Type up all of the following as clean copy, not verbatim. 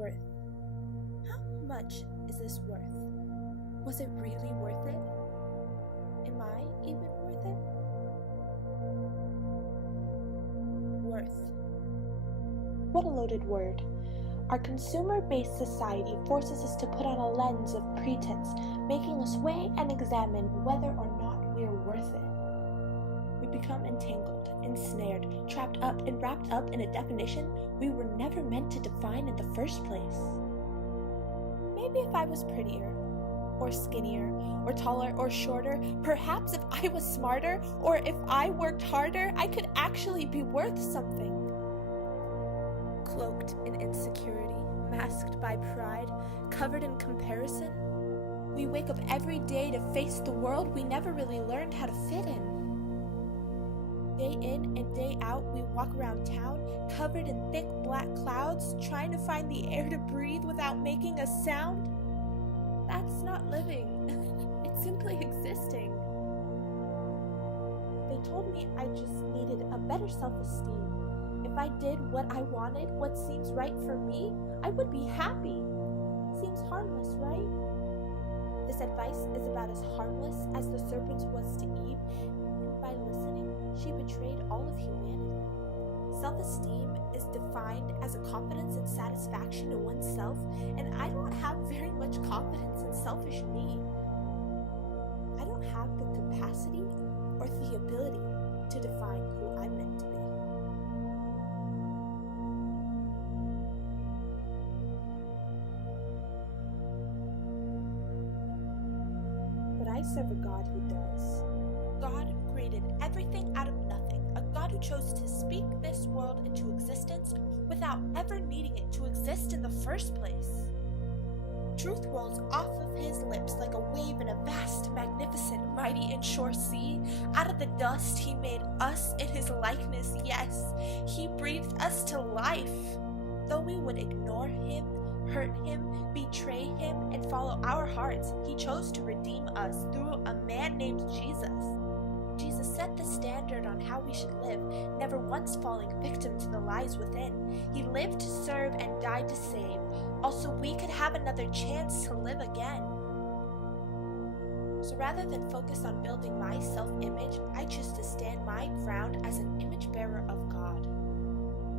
Worth. How much is this worth? Was it really worth it? Am I even worth it? Worth. What a loaded word. Our consumer-based society forces us to put on a lens of pretense, making us weigh and examine whether or not we are worth it. We become entangled, ensnared, trapped up, and wrapped up in a definition we were never meant to define in the first place. Maybe if I was prettier, or skinnier, or taller, or shorter, perhaps if I was smarter, or if I worked harder, I could actually be worth something. Cloaked in insecurity, masked by pride, covered in comparison, we wake up every day to face the world we never really learned how to fit in. Day in and day out, we walk around town, covered in thick black clouds, trying to find the air to breathe without making a sound. That's not living. It's simply existing. They told me I just needed a better self-esteem. If I did what I wanted, what seems right for me, I would be happy. Seems harmless, right? This advice is about as harmless as the serpent was to Eve, and by listening, she betrayed all of humanity. Self-esteem is defined as a confidence and satisfaction in oneself, and I don't have very much confidence in selfish me. I don't have the capacity or the ability to define who I'm meant to be. But I serve a God who does. God who created everything out of nothing. A God who chose to speak this world into existence without ever needing it to exist in the first place. Truth rolls off of his lips like a wave in a vast, magnificent, mighty and sure sea. Out of the dust he made us in his likeness. Yes, he breathed us to life. Though we would ignore him, hurt him, betray him, and follow our hearts, he chose to redeem us through a man named Jesus. Jesus set the standard on how we should live, never once falling victim to the lies within. He lived to serve and died to save, also we could have another chance to live again. So rather than focus on building my self-image, I choose to stand my ground as an image bearer of God.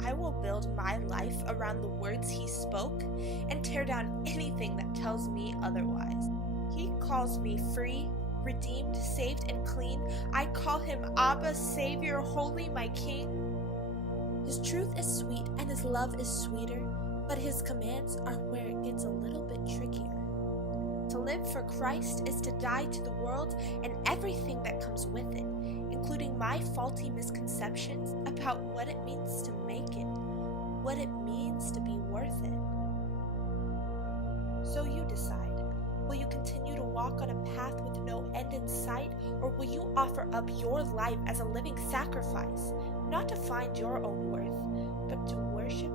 I will build my life around the words he spoke and tear down anything that tells me otherwise. He calls me free, redeemed, saved, and clean. I call him Abba, Savior, Holy, my King. His truth is sweet and his love is sweeter, but his commands are where it gets a little bit trickier. To live for Christ is to die to the world and everything that comes with it, including my faulty misconceptions about what it means to make it, what it means to be worth it. So you decide. Will you continue to walk on a path with no end in sight, or will you offer up your life as a living sacrifice, not to find your own worth, but to worship